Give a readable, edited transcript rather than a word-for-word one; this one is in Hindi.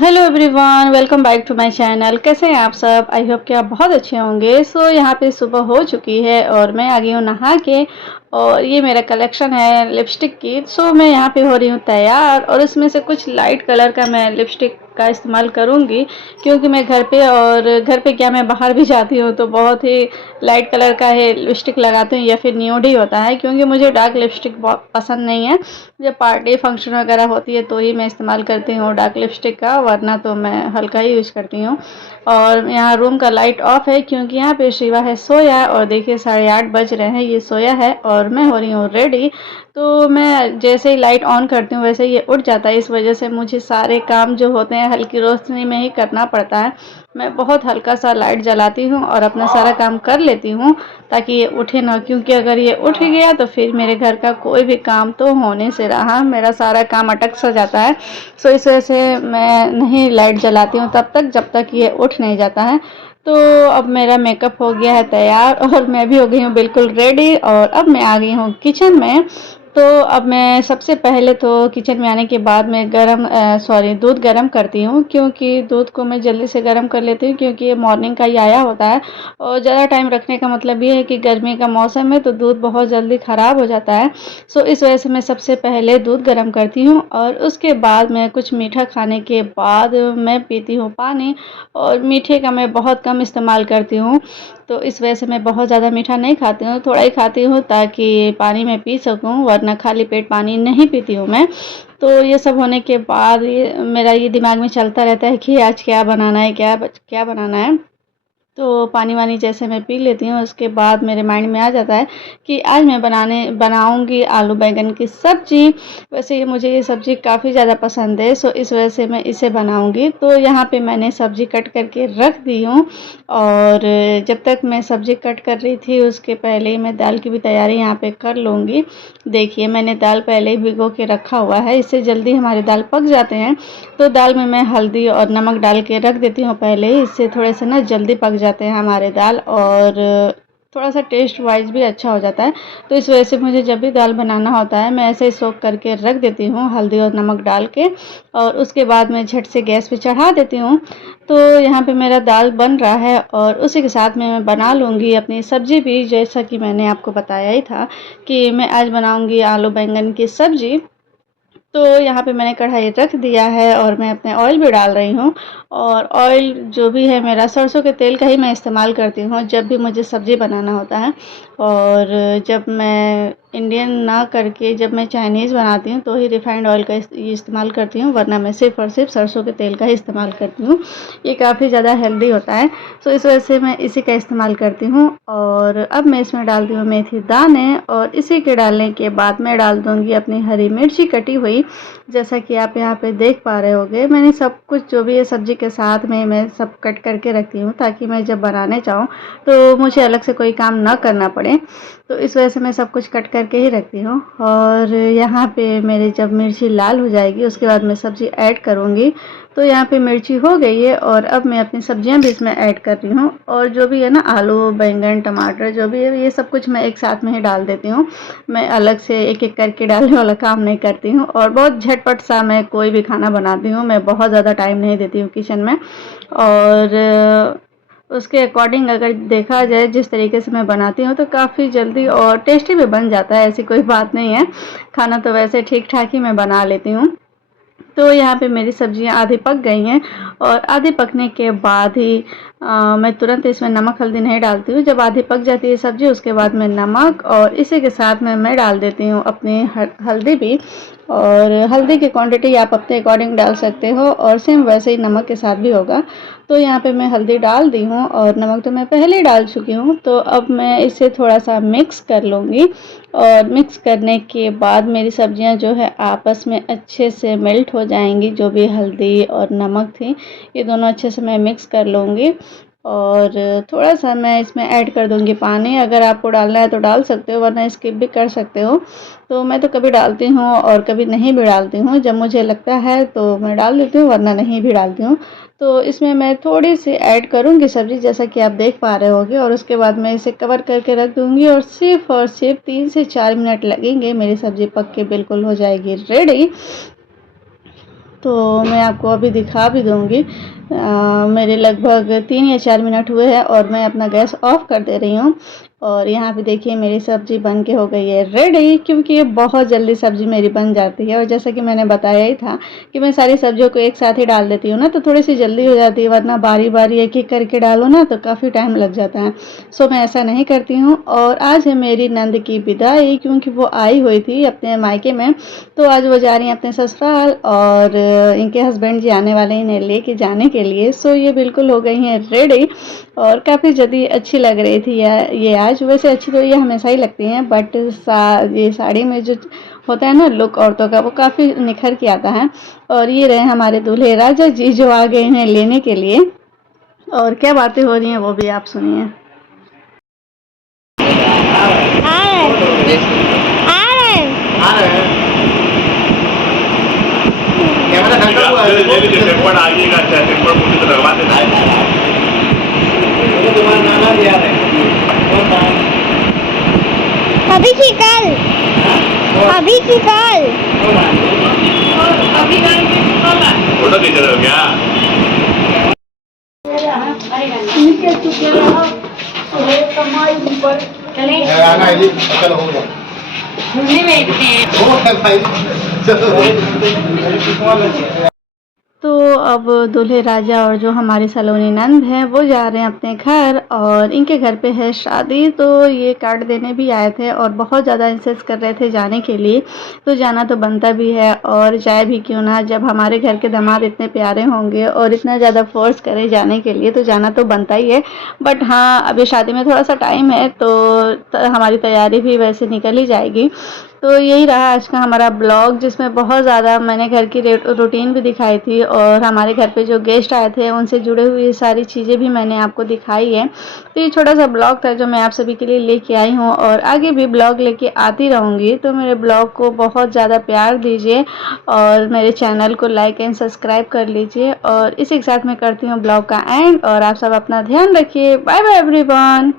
Hello everyone, welcome back to my channel. कैसे हैं आप सब? आई होप कि आप बहुत अच्छे होंगे। यहाँ पे सुबह हो चुकी है और मैं आ गई हूँ नहा के। और ये मेरा कलेक्शन है लिपस्टिक की। मैं यहाँ पे हो रही हूँ तैयार और इसमें से कुछ लाइट कलर का मैं लिपस्टिक का इस्तेमाल करूँगी, क्योंकि मैं घर पे क्या, मैं बाहर भी जाती हूँ तो बहुत ही लाइट कलर का है लिपस्टिक लगाती हूँ या फिर न्यूड ही होता है, क्योंकि मुझे डार्क लिपस्टिक बहुत पसंद नहीं है। जब पार्टी फंक्शन वगैरह होती है तो ही मैं इस्तेमाल करती हूँ डार्क लिपस्टिक का, वरना तो मैं हल्का ही यूज़ करती हूँ। और यहाँ रूम का लाइट ऑफ है क्योंकि यहाँ पे शिवा है सोया, और देखिए 8:30 बज रहे हैं, ये सोया है और मैं हो रही हूँ रेडी। तो मैं जैसे ही लाइट ऑन करती हूँ वैसे ही ये उठ जाता है। इस वजह से मुझे सारे काम जो होते हैं हल्की रोशनी में ही करना पड़ता है। मैं बहुत हल्का सा लाइट जलाती हूँ और अपना सारा काम कर लेती हूँ ताकि ये उठे ना, क्योंकि अगर ये उठ गया तो फिर मेरे घर का कोई भी काम तो होने से रहा, मेरा सारा काम अटक सा जाता है। इस वजह से मैं नहीं लाइट जलाती हूँ तब तक जब तक ये उठ नहीं जाता है। तो अब मेरा मेकअप हो गया है तैयार और मैं भी हो गई हूँ बिल्कुल रेडी, और अब मैं आ गई हूँ किचन में। तो अब मैं सबसे पहले तो किचन में आने के बाद मैं दूध गरम करती हूँ, क्योंकि दूध को मैं जल्दी से गरम कर लेती हूँ, क्योंकि ये मॉर्निंग का ही आया होता है। और ज़्यादा टाइम रखने का मतलब ये है कि गर्मी का मौसम है तो दूध बहुत जल्दी ख़राब हो जाता है। इस वजह से मैं सबसे पहले दूध गरम करती हूँ और उसके बाद मैं कुछ मीठा खाने के बाद मैं पीती हूँ पानी। और मीठे का मैं बहुत कम इस्तेमाल करती हूँ, तो इस वजह से मैं बहुत ज़्यादा मीठा नहीं खाती हूँ, थोड़ा ही खाती हूँ ताकि पानी में पी सकूँ, वरना खाली पेट पानी नहीं पीती हूँ मैं। तो ये सब होने के बाद मेरा ये दिमाग में चलता रहता है कि आज क्या बनाना है, क्या बनाना है। तो पानी वानी जैसे मैं पी लेती हूँ उसके बाद मेरे माइंड में आ जाता है कि आज मैं बनाऊँगी आलू बैंगन की सब्ज़ी। वैसे ये सब्ज़ी काफ़ी ज़्यादा पसंद है, इस वजह से मैं इसे बनाऊँगी। तो यहाँ पे मैंने सब्ज़ी कट करके रख दी हूँ, और जब तक मैं सब्ज़ी कट कर रही थी उसके पहले ही मैं दाल की भी तैयारी यहाँ पे कर लूँगी। देखिए मैंने दाल पहले ही भिगो के रखा हुआ है, इससे जल्दी हमारे दाल पक जाते हैं। तो दाल में मैं हल्दी और नमक डाल के रख देती हूँ पहले ही, इससे थोड़े से ना जल्दी पक जाते हैं हमारे दाल, और थोड़ा सा टेस्ट वाइज भी अच्छा हो जाता है। तो इस वजह से मुझे जब भी दाल बनाना होता है मैं ऐसे ही सोख करके रख देती हूँ हल्दी और नमक डाल के, और उसके बाद मैं झट से गैस पे चढ़ा देती हूँ। तो यहाँ पे मेरा दाल बन रहा है और उसी के साथ में मैं बना लूँगी अपनी सब्ज़ी भी, जैसा कि मैंने आपको बताया ही था कि मैं आज बनाऊँगी आलू बैंगन की सब्ज़ी। तो यहाँ पे मैंने कढ़ाई रख दिया है और मैं अपने ऑयल भी डाल रही हूँ। और ऑयल जो भी है मेरा सरसों के तेल का ही मैं इस्तेमाल करती हूँ जब भी मुझे सब्ज़ी बनाना होता है। और जब मैं इंडियन ना करके जब मैं चाइनीज़ बनाती हूँ तो ही रिफ़ाइंड ऑयल का इस्तेमाल करती हूँ, वरना मैं सिर्फ़ और सिर्फ सरसों के तेल का ही इस्तेमाल करती हूँ। ये काफ़ी ज़्यादा हेल्दी होता है, इस वजह से मैं इसी का इस्तेमाल करती हूँ। और अब मैं इसमें डालती हूँ मेथी दाने, और इसी के डालने के बाद मैं डाल दूँगी अपनी हरी मिर्ची कटी हुई। जैसा कि आप यहाँ पे देख पा रहे होंगे, मैंने सब कुछ जो भी है सब्ज़ी के साथ में मैं सब कट करके रखती हूँ, ताकि मैं जब बनाने जाऊँ तो मुझे अलग से कोई काम ना करना पड़े। तो इस वजह से मैं सब कुछ कट करके ही रखती हूँ। और यहाँ पे मेरी जब मिर्ची लाल हो जाएगी उसके बाद मैं सब्ज़ी ऐड करूँगी। तो यहाँ पे मिर्ची हो गई है और अब मैं अपनी सब्जियाँ भी इसमें ऐड कर रही हूँ, और जो भी है ना आलू बैंगन टमाटर जो भी है ये सब कुछ मैं एक साथ में ही डाल देती हूँ। मैं अलग से एक एक करके डालने वाला काम नहीं करती हूँ, और बहुत झटपट सा मैं कोई भी खाना बनाती हूँ, मैं बहुत ज़्यादा टाइम नहीं देती हूँ किचन में। और उसके अकॉर्डिंग अगर देखा जाए जिस तरीके से मैं बनाती हूँ तो काफ़ी जल्दी और टेस्टी भी बन जाता है, ऐसी कोई बात नहीं है। खाना तो वैसे ठीक ठाक ही मैं बना लेती हूँ। तो यहाँ पे मेरी सब्जियाँ आधी पक गई हैं, और आधी पकने के बाद ही मैं तुरंत इसमें नमक हल्दी नहीं डालती हूँ। जब आधी पक जाती है सब्ज़ी उसके बाद मैं नमक, और इसी के साथ में मैं डाल देती हूँ अपनी हल्दी भी। और हल्दी की क्वांटिटी आप अपने अकॉर्डिंग डाल सकते हो, और सेम वैसे ही नमक के साथ भी होगा। तो यहाँ पे मैं हल्दी डाल दी हूँ और नमक तो मैं पहले ही डाल चुकी हूँ। तो अब मैं इसे थोड़ा सा मिक्स कर लूँगी, और मिक्स करने के बाद मेरी सब्जियां जो है आपस में अच्छे से मेल्ट हो जाएंगी। जो भी हल्दी और नमक थी ये दोनों अच्छे से मैं मिक्स कर लूँगी, और थोड़ा सा मैं इसमें ऐड कर दूँगी पानी। अगर आपको डालना है तो डाल सकते हो, वरना स्किप भी कर सकते हो। तो मैं तो कभी डालती हूँ और कभी नहीं भी डालती हूँ, जब मुझे लगता है तो मैं डाल देती हूँ, वरना नहीं भी डालती हूँ। तो इसमें मैं थोड़ी सी ऐड करूँगी सब्ज़ी, जैसा कि आप देख पा रहे होंगे, और उसके बाद मैं इसे कवर करके रख दूँगी, और सिर्फ 3 से 4 मिनट लगेंगे, मेरी सब्ज़ी पक के बिल्कुल हो जाएगी रेडी। तो मैं आपको अभी दिखा भी दूँगी। मेरे लगभग 3 या 4 मिनट हुए हैं और मैं अपना गैस ऑफ़ कर दे रही हूँ। और यहाँ पे देखिए मेरी सब्ज़ी बन के हो गई है रेडी, क्योंकि ये बहुत जल्दी सब्ज़ी मेरी बन जाती है। और जैसा कि मैंने बताया ही था कि मैं सारी सब्जियों को एक साथ ही डाल देती हूँ ना, तो थोड़ी-सी जल्दी हो जाती है, वरना बारी-बारी एक-एक करके डालो ना तो काफ़ी टाइम लग जाता है। सो मैं ऐसा नहीं करती हूँ। और आज है मेरी नंद की विदाई, क्योंकि वो आई हुई थी अपने मायके में, तो आज वो जा रही हैं अपने ससुराल और इनके हस्बैंड जी आने वाले हैं इन्हें लेके जाने के लिए। सो ये बिल्कुल हो गई हैं रेडी और काफ़ी ज़्यादा अच्छी लग रही थी ये आज। वैसे अच्छी तो ये हमेशा ही लगती हैं, बट ये साड़ी में जो होता है ना लुक औरतों का, वो काफ़ी निखर के आता है। और ये रहे हमारे दूल्हे राजा जी जो आ गए हैं लेने के लिए। और क्या बातें हो रही हैं वो भी आप सुनिए। अभी की कल अभी की कल फोटो खींच रहे हो क्या? चलो हो गया। तो अब दूल्हे राजा और जो हमारी सलोनी नंद हैं वो जा रहे हैं अपने घर, और इनके घर पे है शादी। तो ये कार्ड देने भी आए थे और बहुत ज़्यादा इंसिस्ट कर रहे थे जाने के लिए, तो जाना तो बनता भी है। और जाए भी क्यों ना, जब हमारे घर के दामाद इतने प्यारे होंगे और इतना ज़्यादा फोर्स करें जाने के लिए, तो जाना तो बनता ही है। बट हाँ, अभी शादी में थोड़ा सा टाइम है, तो हमारी तैयारी भी वैसे निकल ही जाएगी। तो यही रहा आज का हमारा ब्लॉग, जिसमें बहुत ज़्यादा मैंने घर की रूटीन भी दिखाई थी और हमारे घर पे जो गेस्ट आए थे उनसे जुड़े हुए सारी चीज़ें भी मैंने आपको दिखाई है। तो ये छोटा सा ब्लॉग था जो मैं आप सभी के लिए लेके आई हूँ, और आगे भी ब्लॉग लेके आती रहूँगी। तो मेरे ब्लॉग को बहुत ज़्यादा प्यार दीजिए और मेरे चैनल को लाइक एंड सब्सक्राइब कर लीजिए। और इसी के साथ मैं करती हूँ ब्लॉग का एंड, और आप सब अपना ध्यान रखिए। Bye bye everyone.